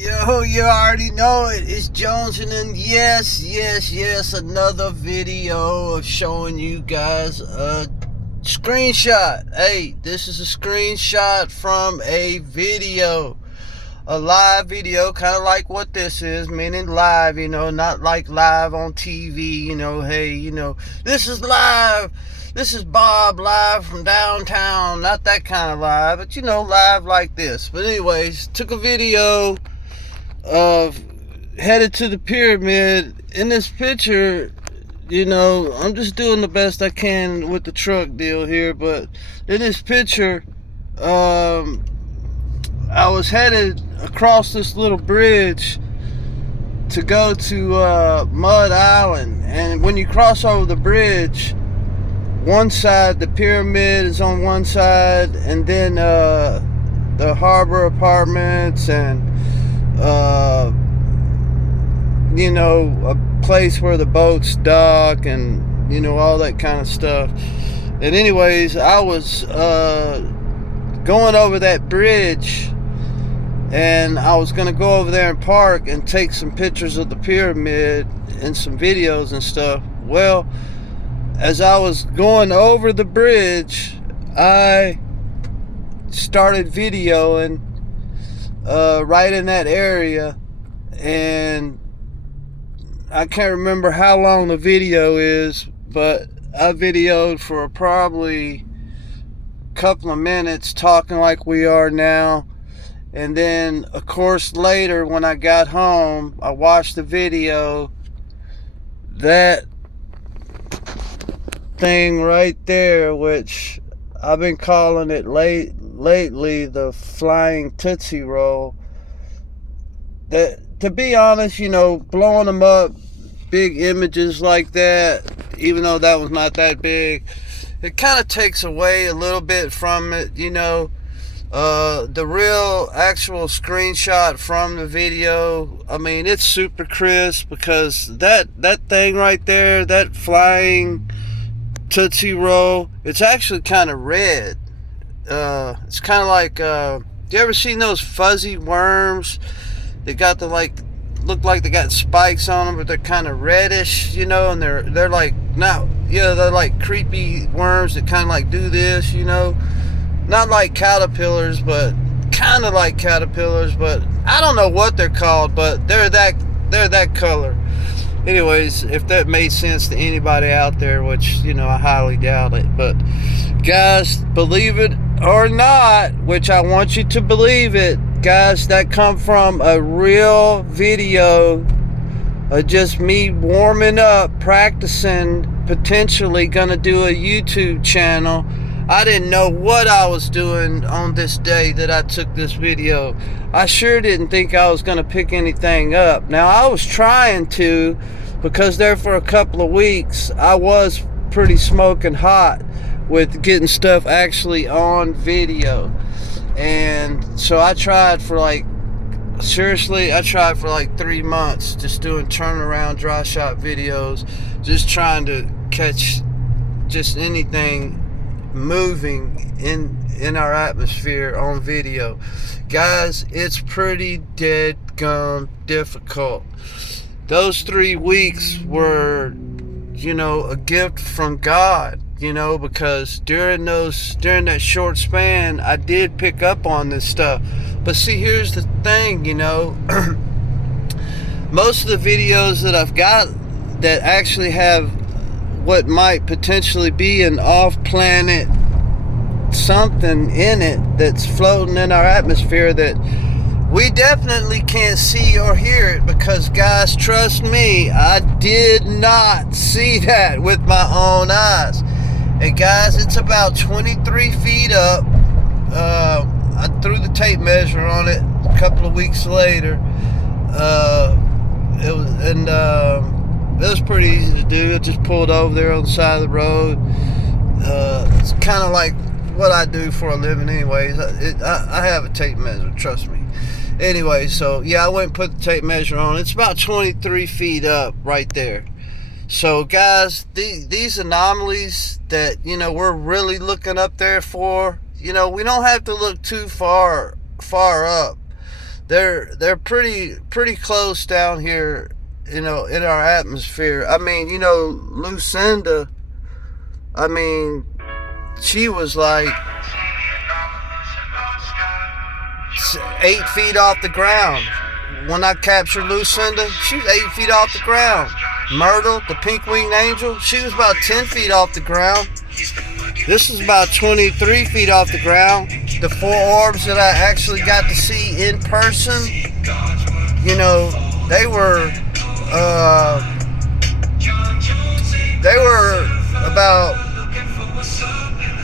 Yo, you already know it. It's JOANZIN, and yes, another video of showing you guys a screenshot. Hey, this is a screenshot from a video. A live video, kind of like what this is, meaning live, not like live on TV, hey, this is live. This is Bob live from downtown. Not that kind of live, but live like this. But anyways, took a video headed to the pyramid. In this picture, I'm just doing the best I can with the truck deal here, but in this picture, I was headed across this little bridge to go to Mud Island. And when you cross over the bridge, one side, the pyramid is on one side, and then the harbor apartments and a place where the boats dock and all that kind of stuff. And anyways, I was going over that bridge, and I was gonna go over there and park and take some pictures of the pyramid and some videos and stuff. Well, as I was going over the bridge, I started videoing right in that area, and I can't remember how long the video is, but I videoed for probably a couple of minutes talking like we are now. And then, of course, later when I got home, I watched the video. That thing right there, which I've been calling it lately the flying Tootsie roll. That, to be honest, blowing them up, big images like that, even though that was not that big, it kind of takes away a little bit from it, the real actual screenshot from the video, I mean, it's super crisp, because that thing right there, that flying Tootsie roll, it's actually kind of red. It's kind of like, you ever seen those fuzzy worms? They got the look like they got spikes on them, but they're kind of reddish, and they're like, they're like creepy worms that kind of like do this, not like caterpillars, but kind of like caterpillars, but I don't know what they're called, but they're that color. Anyways, if that made sense to anybody out there, which I highly doubt it, but guys, believe it or not, which I want you to believe it, guys, that come from a real video of just me warming up, practicing, potentially gonna do a YouTube channel. I didn't know what I was doing on this day that I took this video. I sure didn't think I was gonna pick anything up. Now, I was trying to, because there for a couple of weeks I was pretty smoking hot with getting stuff actually on video. And so I tried for like 3 months just doing turnaround DRYSHOT videos, just trying to catch just anything moving in our atmosphere on video. Guys, it's pretty dead gum difficult. Those 3 weeks were a gift from God, because during that short span, I did pick up on this stuff. But see, here's the thing, most of the videos that I've got that actually have what might potentially be an off-planet something in it that's floating in our atmosphere that we definitely can't see or hear it, because guys, trust me, I did not see that with my own eyes. And guys, it's about 23 feet up. I threw the tape measure on it a couple of weeks later. It was pretty easy to do. I just pulled over there on the side of the road. It's kind of like what I do for a living anyways. I have a tape measure, trust me. Anyway, so yeah, I went and put the tape measure on. It's about 23 feet up right there. So guys, these anomalies that we're really looking up there for, we don't have to look too far up. they're pretty close down here, you know, in our atmosphere. I mean, you know, Lucinda, I mean, she was like 8 feet off the ground. When I captured Lucinda, she was 8 feet off the ground. Myrtle, the pink-winged angel, she was about 10 feet off the ground. This is about 23 feet off the ground. The 4 orbs that I actually got to see in person, you know, they were about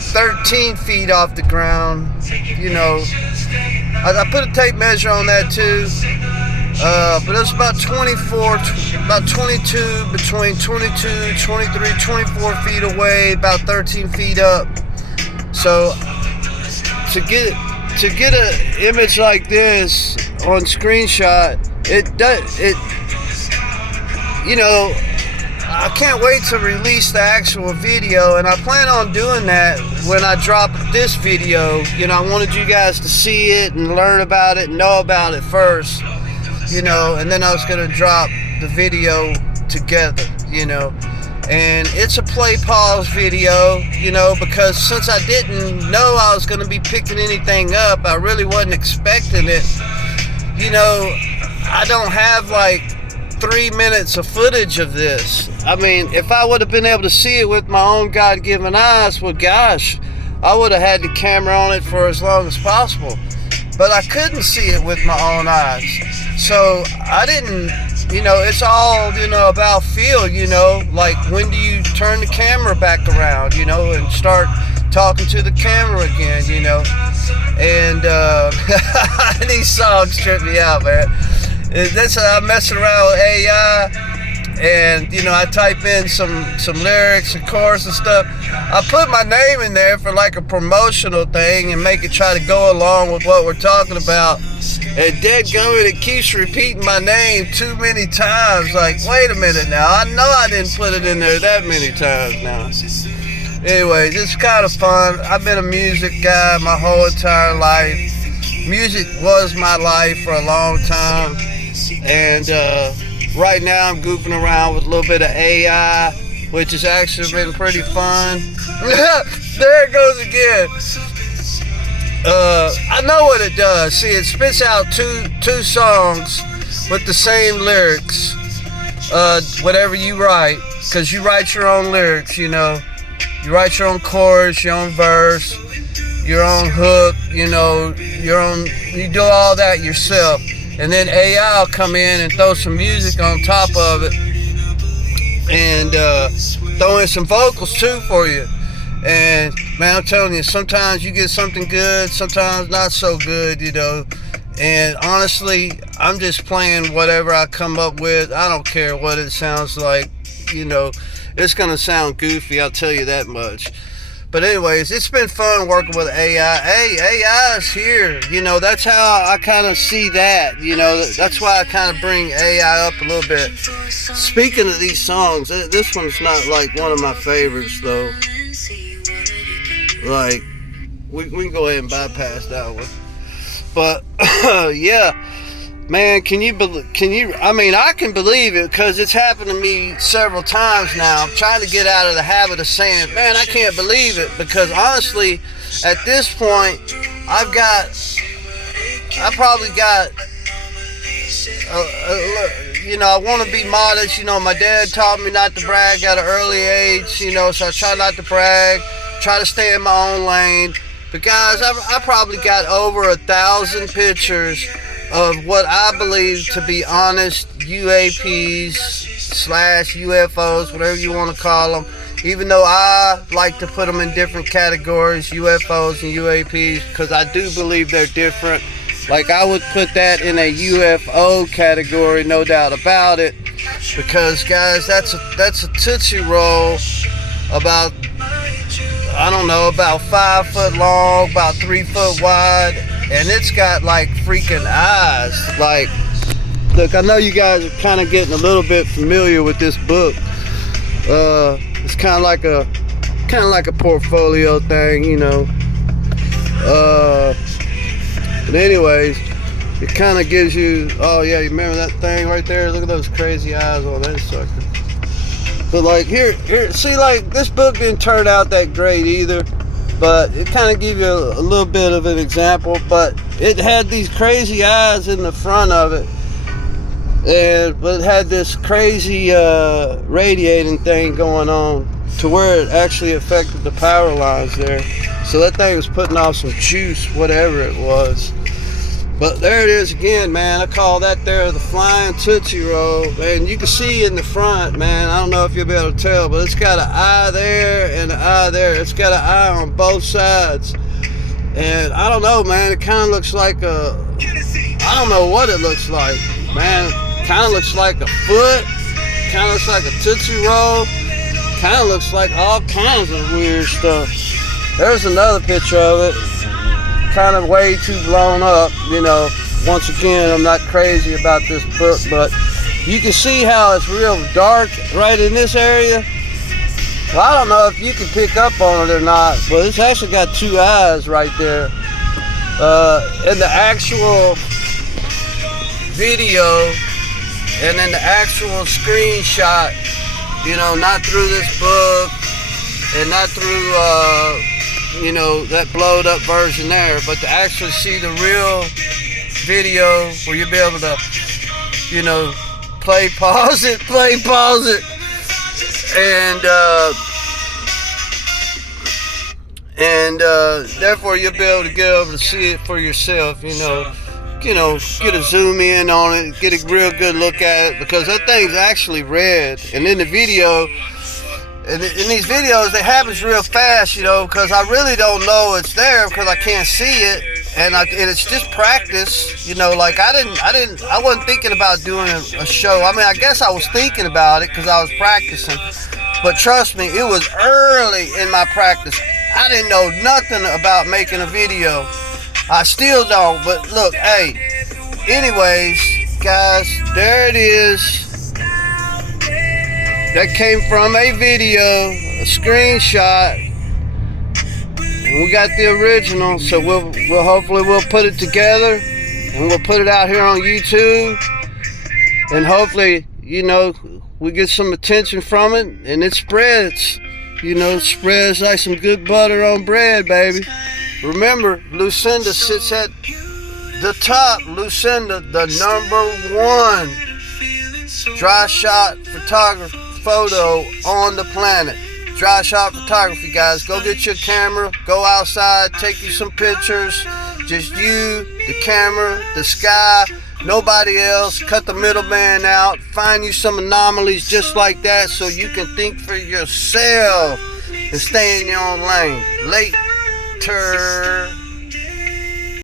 13 feet off the ground. You know, I put a tape measure on that too. But it's about 24, about 22, between 22, 23, 24 feet away, about 13 feet up. So to get an image like this on screenshot, you know, I can't wait to release the actual video, and I plan on doing that when I drop this video. You know, I wanted you guys to see it and learn about it and know about it first. You know, and then I was going to drop the video together, you know. And it's a play pause video, you know, because since I didn't know I was going to be picking anything up, I really wasn't expecting it. You know, I don't have like 3 minutes of footage of this. I mean, if I would have been able to see it with my own God-given eyes, well, gosh, I would have had the camera on it for as long as possible. But I couldn't see it with my own eyes. So I didn't, you know, it's all, you know, about feel, you know, like when do you turn the camera back around, you know, and start talking to the camera again, you know. And these songs trip me out, man. That's how I mess around with AI. And, you know, I type in some lyrics and chorus and stuff. I put my name in there for like a promotional thing and make it try to go along with what we're talking about. And dadgummit, it keeps repeating my name too many times. Like, wait a minute now. I know I didn't put it in there that many times now. Anyways, it's kind of fun. I've been a music guy my whole entire life. Music was my life for a long time. And, right now I'm goofing around with a little bit of AI, which has actually been pretty fun. There it goes again. I know what it does. See, it spits out two songs with the same lyrics. Whatever you write, because you write your own lyrics, you know. You write your own chorus, your own verse, your own hook, you know, you do all that yourself. And then AI will come in and throw some music on top of it, and throw in some vocals too for you. And man, I'm telling you, sometimes you get something good, sometimes not so good, you know. And honestly, I'm just playing whatever I come up with. I don't care what it sounds like, you know. It's gonna sound goofy, I'll tell you that much. But anyways, it's been fun working with AI. Hey, AI is here. You know, that's how I kind of see that. You know, that's why I kind of bring AI up a little bit. Speaking of these songs, this one's not like one of my favorites, though. Like, we can go ahead and bypass that one. But, yeah. Man, I mean, I can believe it because it's happened to me several times now. I'm trying to get out of the habit of saying, man, I can't believe it, because honestly, at this point, I probably got, you know, I want to be modest. You know, my dad taught me not to brag at an early age, you know, so I try not to brag, try to stay in my own lane. But guys, I probably got over 1,000 pictures of what I believe to be honest UAPs / UFOs, whatever you want to call them. Even though I like to put them in different categories, UFOs and UAPs, because I do believe they're different. Like, I would put that in a UFO category, no doubt about it. Because, guys, that's a Tootsie Roll about, I don't know, about 5 foot long, about 3 foot wide. And it's got like freaking eyes. Like, look, I know you guys are kind of getting a little bit familiar with this book. It's kind of like a portfolio thing, you know. But anyways, it kind of gives you, oh yeah, you remember that thing right there? Look at those crazy eyes on that sucker. But like here, see, like this book didn't turn out that great either, but it kind of gives you a little bit of an example. But it had these crazy eyes in the front of it, but it had this crazy radiating thing going on to where it actually affected the power lines there. So that thing was putting off some juice, whatever it was. But there it is again, man. I call that there the flying Tootsie Roll. And you can see in the front, man, I don't know if you'll be able to tell, but it's got an eye there and an eye there. It's got an eye on both sides. And I don't know, man, it kind of looks like I don't know what it looks like, man. Kind of looks like a foot. Kind of looks like a Tootsie Roll. Kind of looks like all kinds of weird stuff. There's another picture of it. Kind of way too blown up, you know. Once again, I'm not crazy about this book, but you can see how it's real dark right in this area. Well, I don't know if you can pick up on it or not, but it's actually got two eyes right there. In the actual video and in the actual screenshot, you know, not through this book and not through you know, that blowed up version there, but to actually see the real video where you'll be able to, you know, pause it, and therefore you'll be able to see it for yourself, you know, get a zoom in on it, get a real good look at it, because that thing's actually red. And in the video, in these videos, it happens real fast, you know, because I really don't know it's there because I can't see it, and it's just practice, you know. Like I wasn't thinking about doing a show. I mean, I guess I was thinking about it because I was practicing, but trust me, it was early in my practice. I didn't know nothing about making a video. I still don't, but look, hey, anyways, guys, there it is. That came from a video, a screenshot, and we got the original. So we'll hopefully put it together and we'll put it out here on YouTube, and hopefully, you know, we get some attention from it and it spreads. You know, it spreads like some good butter on bread, baby. Remember, Lucinda sits at the top. Lucinda, the #1 dry shot photographer. Photo on the planet. Dry shot photography, guys. Go get your camera, go outside, take you some pictures. Just you, the camera, the sky, nobody else. Cut the middleman out. Find you some anomalies just like that so you can think for yourself and stay in your own lane. Later.